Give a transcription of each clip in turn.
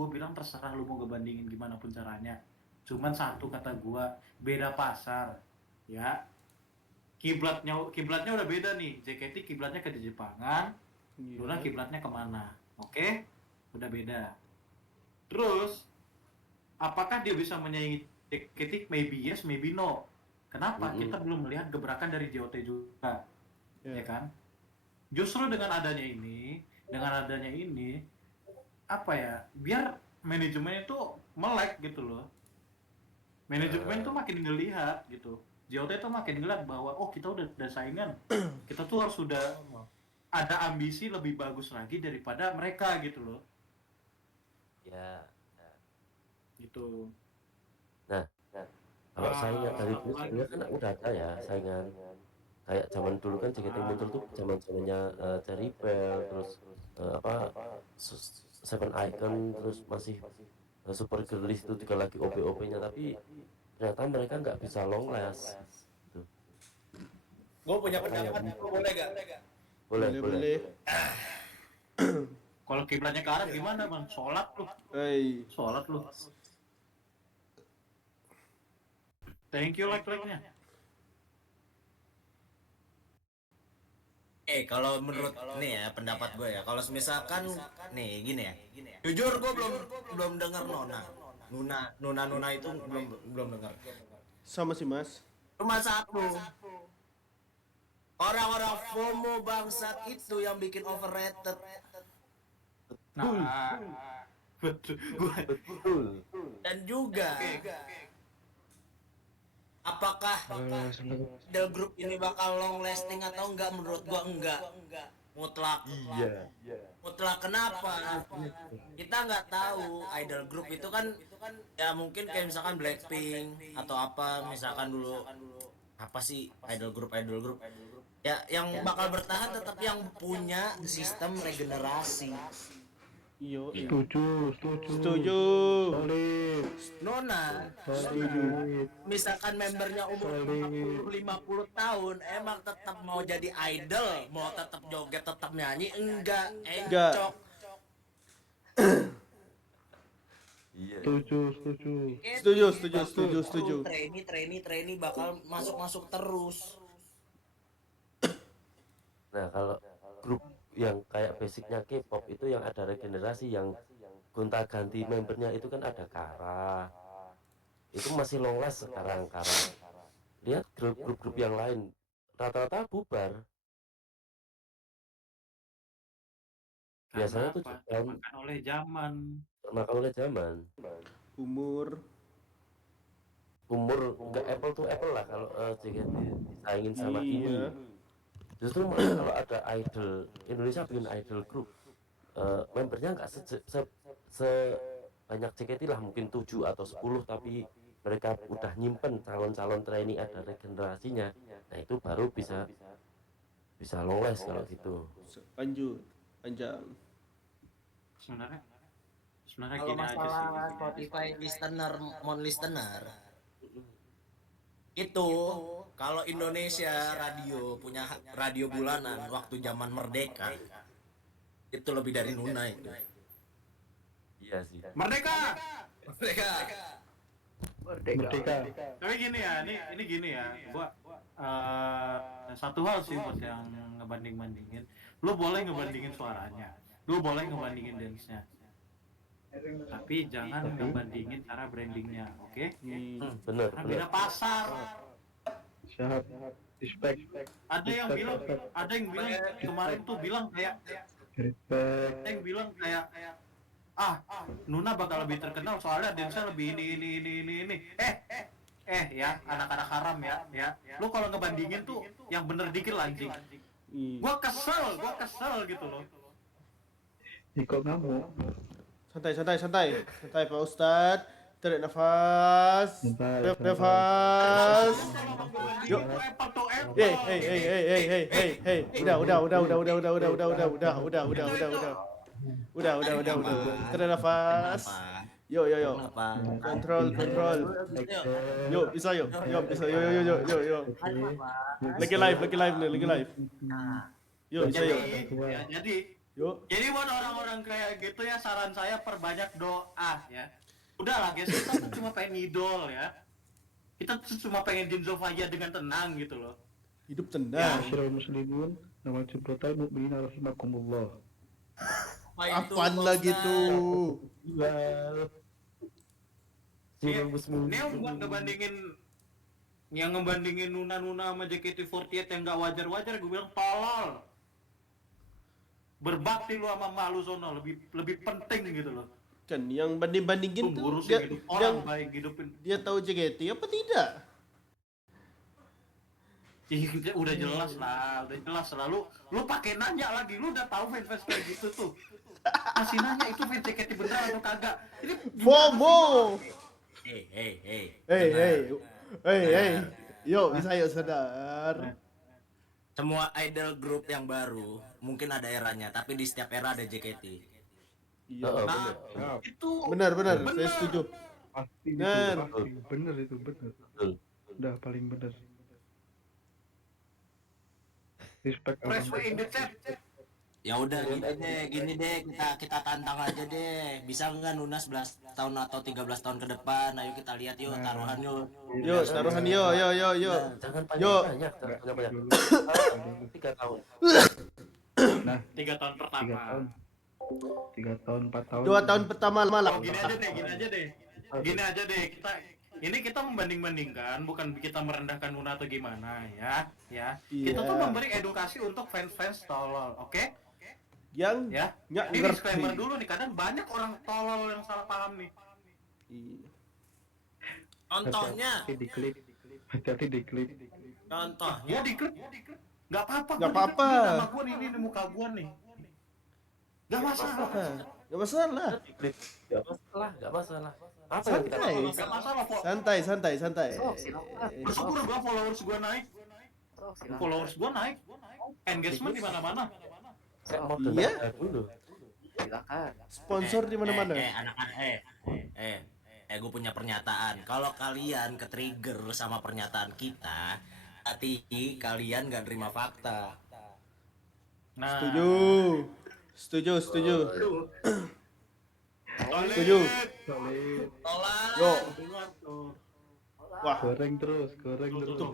gue bilang terserah lu mau ngebandingin gimana pun caranya. Cuman satu kata gue, beda pasar, ya. Kiblatnya udah beda nih. JKT kiblatnya ke Jepangan, Luna Iya. kiblatnya kemana? Oke, udah beda. Terus, apakah dia bisa menyaingi JKT? Maybe yes, maybe no. Kenapa? Mm-mm. Kita belum melihat gebrakan dari JOT juga, ya Ya. kan? Justru dengan adanya ini, apa ya? Biar manajemen itu melek gitu loh. Manajemen tuh makin ngelihat gitu. JOT tuh makin ngeliat bahwa oh kita udah saingan, kita tuh harus sudah ada ambisi lebih bagus lagi daripada mereka gitu loh. Ya. Gitu. Nah, kalau saingan dari dulu sebenarnya kan udah ada ya saingan. Kayak zaman dulu kan JKT muncul tuh zaman-zamannya Cherry Bell, terus apa Seven Icon, terus masih Super Girlies itu juga lagi OP-OP-nya, tapi ternyata mereka nggak bisa long last. Gitu. Gue punya pendapat, boleh gak? Boleh. Kalau kiblatnya ke Arab gimana bang? Sholat lu. Hey. Sholat lu. Thank you like-nya. Kalau menurut nih ya pendapat gue ya, kalau misalkan nih gini ya, jujur gue belum dengar Nuna itu belum dengar. Sama sih Mas. Cuma satu, orang-orang FOMO bangsat itu yang bikin overrated. Nah, betul. Betul. Dan juga apakah the group ini bakal long lasting atau enggak? Menurut gua enggak. Mutlak. Iya. Mutlak kenapa? Kita nggak tahu idol group itu kan ya mungkin kayak misalkan Blackpink atau apa, misalkan dulu apa sih idol group ya yang bakal bertahan tetap yang punya sistem regenerasi. Iyo. Setuju. Setuju. Solid. Nona Setuju. misalkan membernya umur 50 tahun emang tetap mau jadi idol, mau tetap joget, tetap nyanyi, enggak, encok. Iya. Setuju. Trainee bakal masuk terus. Nah, kalau grup yang kayak basicnya K-pop itu yang ada regenerasi, yang gonta-ganti membernya itu kan ada Kara. Itu masih long last sekarang Kara. Lihat grup-grup yang lain rata-rata bubar. Biasanya tuh makan oleh zaman. makan oleh zaman. Umur Nggak apple to apple lah kalau JKT disaingin sama Iya. ini. Justru malah kalau ada idol Indonesia bikin idol grup, membernya nggak sebanyak JKT lah, mungkin 7 atau 10, tapi mereka udah nyimpen calon-calon trainee ada regenerasinya. Nah itu baru bisa long last kalau gitu. lanjut panjang. Sebenarnya Kalau gini aja sih. masalah Spotify listener, mon listener itu kalau Indonesia radio punya radio bulanan waktu zaman merdeka itu lebih dari Nuna itu. Iya sih. Merdeka. Merdeka. Tapi gini ya, ini gini ya. Gua satu hal sih buat yang ngebanding-bandingin. Lu boleh ngebandingin suaranya. Lu boleh ngebandingin dance-nya. Tapi jangan ngebandingin cara brandingnya, oke? Bener. Karena beda pasar. Siap. Respect. Ada yang bilang kemarin tuh bilang kayak Respect. ada yang bilang kayak Nuna bakal lebih terkenal soalnya dance-nya lebih ini. Ya anak-anak haram ya. Lu kalau ngebandingin tuh yang bener dikit lah, anjing. Gua kesel gitu loh. Kok ngamuk? Santai Pak Ustadz. Tarik nafas. Santai. Nafas. Yuk. Hey. Hey. Udah. Tarik nafas. Yo. Apa? Kontrol. Yuk, bisa yuk. Lagi live nih. Yuk, bisa yuk. Jadi Yuk. Jadi buat orang-orang kayak gitu ya, saran saya perbanyak doa ya. Udahlah guys, kita tuh cuma pengen idol ya. Kita tuh cuma pengen Jin Zofaya dengan tenang gitu loh. Hidup tenang. Masyarul muslimun, nama jabatan mu'minin rahimakumullah. Apaan lagi tuh? Ini buat ngebandingin Nuna sama JKT48 yang gak wajar-wajar, gue bilang tolol. Berbakti lu sama mak lu sono, lebih penting gitu loh. Kan yang banding-bandingin Lu tuh ngurusin dia, hidup dia, orang baik, hidupin. dia tahu JKT apa tidak? Ih, udah jelas lah. Lu pakai nanya lagi, lu udah tahu fans kayak gitu tuh. Masih nanya itu fans JKT beneran atau kagak. Ini FOMO. Hey. Hey. Yo, bisa yuk sadar. Semua idol group yang baru mungkin ada eranya, tapi di setiap era ada JKT. Iya. nah, itu Benar, saya setuju. Pasti Bener. bener itu bener. Udah paling bener. Respect fresh way in the chat. Ya udah gini deh kita tantang aja deh. Bisa nggak Nuna 11 tahun atau 13 tahun ke depan? Ayo kita lihat yuk, taruhan yuk. Yuk, taruhan yo. Jangan Yo. banyak. 3 tahun. Nah, 3 tahun pertama. 3 tahun 4 tahun 2 tahun pertama malah. Oh, gini aja deh. Kita membanding-bandingkan, bukan kita merendahkan Nuna atau gimana ya. Kita tuh Iya. memberi edukasi untuk fans tolol, oke? Yang Ya. nggak Ini ngerti. disclaimer dulu nih, kadang banyak orang tolol yang salah paham nih. Iya. Contohnya, hati-hati diklik contohnya. Ya diklik. Nggak apa-apa. Nggak gua apa-apa. diklik, Nama gua nih, ini muka gua nih. Nggak masalah. Gak masalah. Gak masalah. Apa yang kita Santai. lakukan? Nggak masalah kok. Santai. Bersyukur gua followers gua naik. Followers gua naik. Engagement di mana-mana. Saya mau Iya. dengar dulu. Sponsor di mana-mana. Anak-anak, gue punya pernyataan. Kalau kalian ke trigger sama pernyataan kita, hati kalian nggak terima fakta. Nah, Setuju. Solid. Setuju. solid Tolak. Yo. Wah, goreng terus tuh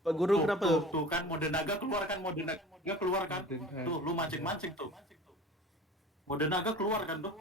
Pak Guru kenapa tuh? Tuh kan mode naga keluar kan. Tuh lu mancing tuh. Mode naga keluar kan tuh.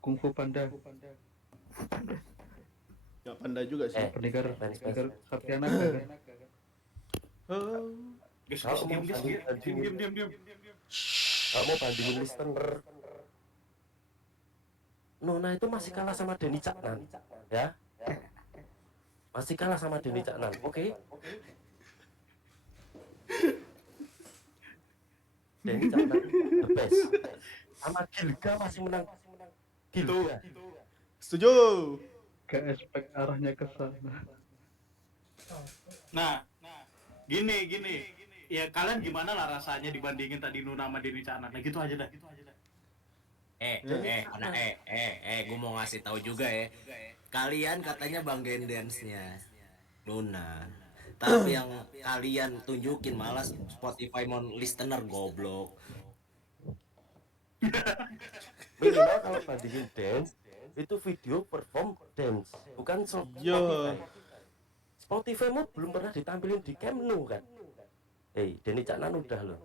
kungfu panda Ya panda juga sih. pendekar fans. Satya Naga kan? Oh. Guys, Kalau mau diam. Kalau mau bandingin listener, Nona itu masih kalah sama Denny Caknan, ya? Masih kalah sama Denny Caknan, oke? Denny Caknan the best. Sama Gilga masih menang. Gilga. Setuju. Gak expect arahnya ke sana. Nah, gini. Ya kalian gimana lah rasanya dibandingin tadi Nuna sama Denny Caknan. Nah gitu aja dah. Gue mau ngasih tahu juga ya. Kalian katanya banggain dance-nya Nuna, tapi yang kalian tunjukin malah Spotify mon listener goblok. Minimal kalau bandingin dance, itu video perform dance, bukan Yo. Spotify-mu belum pernah ditampilin di Camp Nou kan? Denny Caknan udah loh.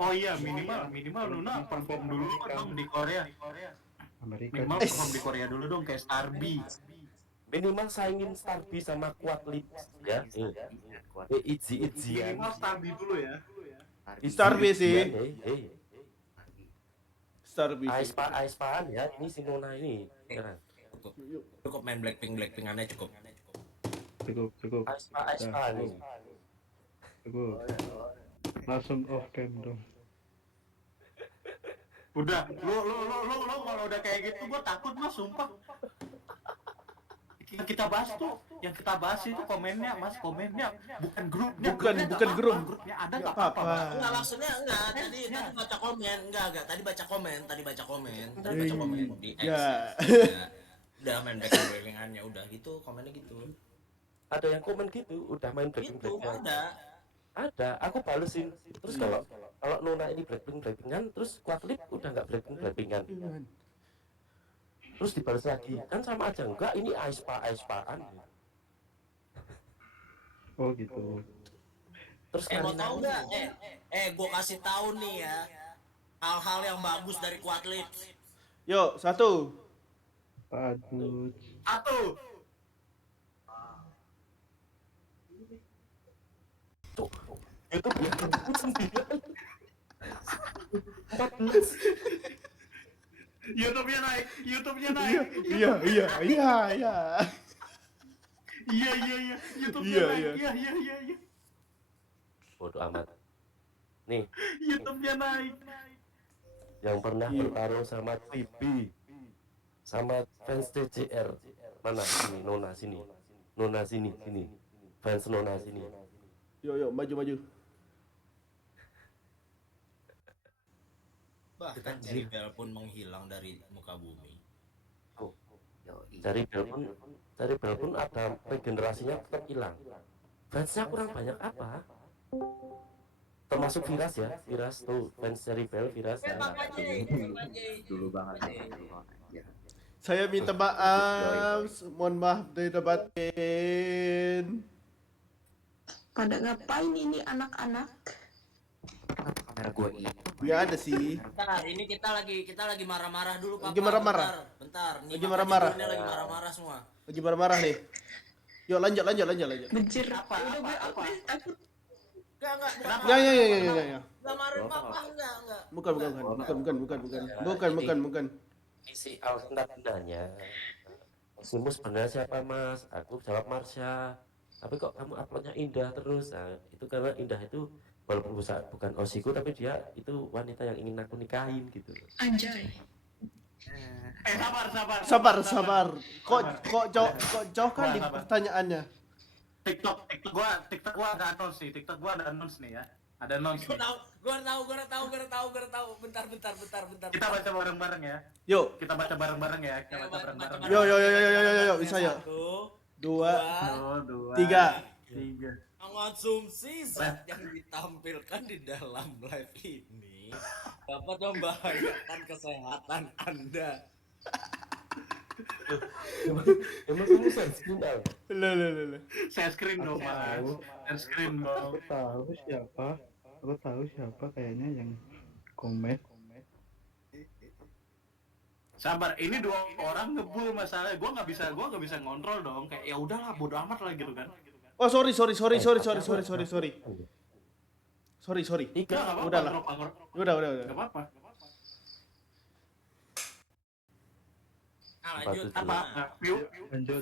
Oh iya, minimal Nuna perform dulu dong di Korea. Amerika Minimal perform di Korea dulu dong kayak Starby. Minimal saingin Starby sama Kuat Lips ya. Itzy ya. Minimal Starby dulu ya. Starby sih. Starby. Aespa ya, ini si Nona ini. Keren. Cukup main Blackpink aneh cukup. cukup Aespa nih. cukup langsung off cam dong. Udah, lu kalau udah kayak gitu gua takut Mas, sumpah. Yang kita bahas itu komennya bukan grupnya. Bukan grup. Grupnya ada Nggak nggak apa-apa. apa-apa. Bang. Enggak, maksudnya enggak. Tadi baca komen. Enggak. Tadi baca komen. Ya. Udah main Blackpink-annya udah gitu, komennya gitu. ada yang komen gitu, udah main Itu Blackpink. ada. Aku balesin. Terus kalau Nona ini Blackpinkan, terus Quadlip udah nggak Blackpinkan. Terus dibales lagi, kan sama aja, enggak ini aespa-aespaan. Oh gitu. Terus Mau tahu nggak? Gue kasih tahu nih ya, hal-hal yang bagus dari Quadlip. Yuk, 1. Bagus. Satu. YouTube ya, YouTube-nya naik. Iya, iya, iya, iya, iya. Iya. YouTube-nya Iya, naik. iya. Iya. bodoh amat. Nih, YouTube-nya naik. yang pernah bertarung sama Tibi, sama fans TCR, mana sini, Nona sini, fans Nona sini. Yuk, maju. Bahkan Cherry Bell pun menghilang dari muka bumi. Dari Bell pun ada regenerasinya tetap hilang. Fansnya kurang banyak apa? Termasuk Viras ya, Viras tuh fans dari Bell, Viras. Dulu banget ya. Saya minta maaf, mohon maaf dari batin. Pada ngapain ini anak-anak? Kamera gue ini. Ya ada sih. Bentar, ini kita lagi marah-marah dulu, Papa. Lagi marah-marah. Bentar. Nih, Lagi Papa marah-marah. judulnya lagi marah-marah semua. Lagi marah-marah nih. Yuk lanjut. Benjir. Apa? Aku Enggak. Ya. Enggak marah Papa, enggak. Bukan. Isi tanda-tandanya. Maksudmu sebenarnya siapa Mas? Aku jawab Marsha. Tapi kok kamu uploadnya Indah terus? Nah, itu karena Indah itu walaupun bukan osiku, tapi dia itu wanita yang ingin aku nikahin gitu. anjay. Sabar. Kok jauh kan di pertanyaannya. TikTok gua ada announce nih ya. Ada announce nih. Gua tahu. Bentar. Kita baca bareng-bareng ya. Yuk. Kita baca bareng-bareng ya. Yo, bisa ya. 2, 2, 3. Mengonsumsi zat yang ditampilkan di dalam live ini dapat membahayakan kesehatan Anda. Emang kamu sunscreen Al? Lah. Saya screen dong, Mas. Saya screen dong. Aku tahu siapa kayaknya yang komen. Sabar, ini 2 orang ngebul masalahnya. Gua nggak bisa ngontrol dong. Kayak ya udahlah, bodo amat lah gitu kan. Oh, sorry. Tiga, nggak apa-apa. Udahlah. Udah. Nggak apa-apa. Lanjut. Apa? Lanjut.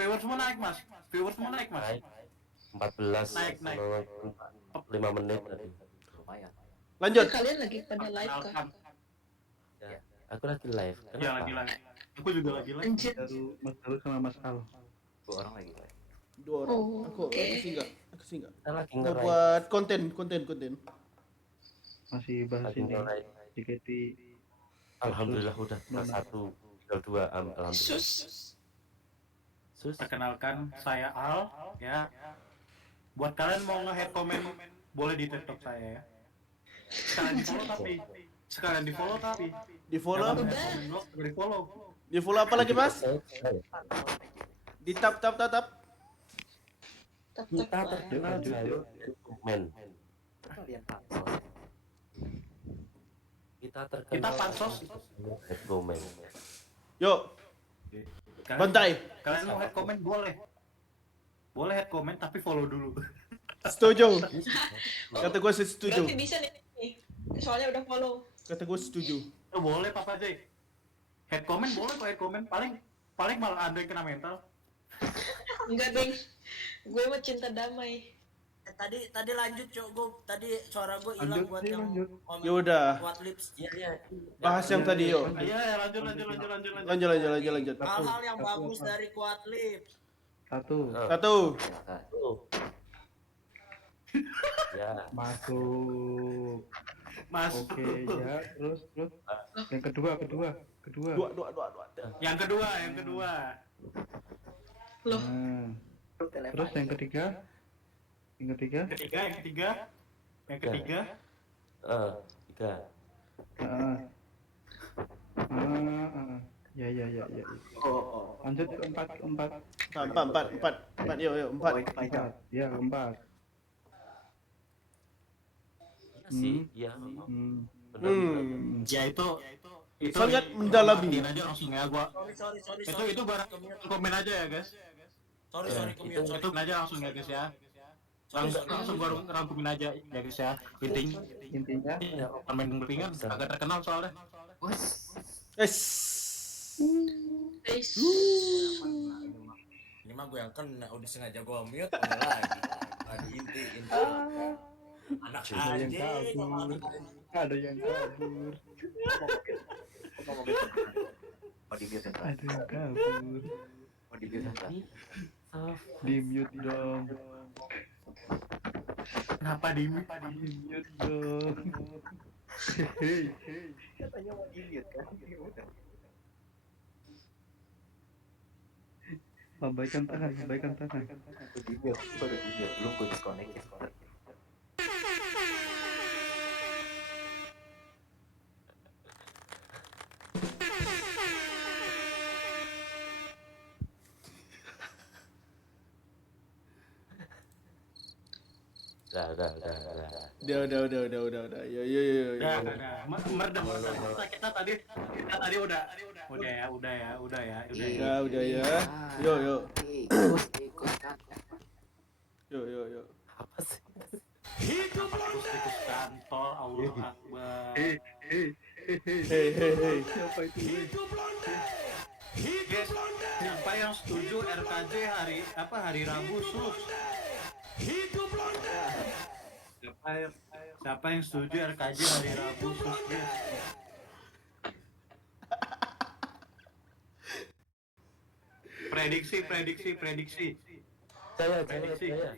Viewers semua naik, Mas. Naik 14 Naik. 5 menit tadi. Lumayan. Lanjut. Kalian lagi pada live kah? Aku lagi live. Iya, Kenapa? lagi. Aku juga lagi live. Anjir. Mas Daru sama Mas Al. 2 orang lagi. 2 orang. Oh, Aku oke. sih enggak. Kita lagi Mau nge-ride. buat konten. Masih bahas Lagi ini. nge-ride. JKT. Alhamdulillah udah kelas 1, tinggal 2. Alhamdulillah. Sus. Perkenalkan, saya Al ya. Buat kalian mau nge-head komen boleh di TikTok saya ya. Sekalian di follow tapi. Di follow. Jangan komen blog, di follow. Di follow apa lagi, Mas? Di tap. Kita terkenal jalur komen. Kalian pansos. Kita terkenal. Kita pansos. Komen. Yuk, bantai. Kalian mau head comment boleh. Boleh head comment tapi follow dulu. Setuju. Kata gue setuju. Berarti bisa nih. Soalnya udah follow. Kata gue setuju. Oh, boleh Papa J. Head comment boleh kok, head comment paling malah ada yang kena mental. Enggak, Ding. Gue mah cinta damai. Tadi lanjut, Cok. Tadi suara gue hilang buat yang komen. Ya udah. Buat lips. Iya. Bahas yang tadi yuk. Iya, lanjut. Lanjut. Hal-hal yang bagus dari Kuat Lips. 1. 1. Ya. Masuk. Mas. Oke, ya. Terus. Yang kedua. 2. Yang kedua. Loh, Nah, Terus yang ketiga? Yang ketiga? yang ketiga tiga. Ah. Ya. Lanjut ke empat. Empat, yuk, empat. Ya, keempat. Iya sih, iya. Benar. ya itu Sangat mendalami. Martin aja langsung ya gua Sorry. itu gua komen aja ya guys Sorry, itu aja langsung ya guys ya langsung gua rangkumin aja ya guys ya Intinya pemain Blackpink kan agak terkenal soalnya Ini mah gue yang kena, udah sengaja gue mute, udah lagi. Aduh, inti. Anak ada yang anjing. kabur. Ada yang kabur. Mau di-mute kan? Ada yang kabur. Mau di-mute kan? Di mute dong. kenapa di Di mute dong. Hei. Katanya mau di-mute kan? Lambaikan tangan. Baru di-mute, belum gue disconnect ya. Udah. Udah. Yo. ya meredam kita tadi udah ya Ya, udah ya. Yo. Yo. Apa sih? tikus kantor Allah Akbar Hei. Siapa itu? guys siapa yang setuju RKJ hari Rabu sus siapa yang setuju RKJ hari Rabu sus guys prediksi Saya.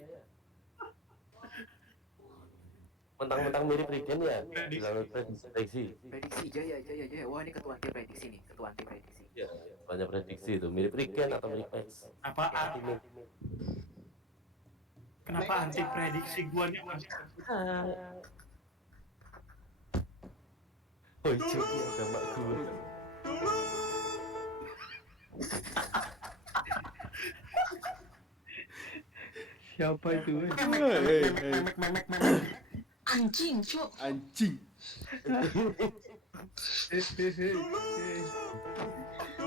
Mentang-mentang mirip Riken ya, bilang prediksi. Prediksi Jaya. Wah, ini ketua anti prediksi nih, ketua anti prediksi. Ya, banyak prediksi itu, mirip Riken atau mirip Max. apaan kenapa anti prediksi gua nih Oh, coba agama gue. Siapa itu? memek Anjing, cuk. Anjing.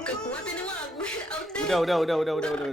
Kekuatan ini mah gue out deh. Udah.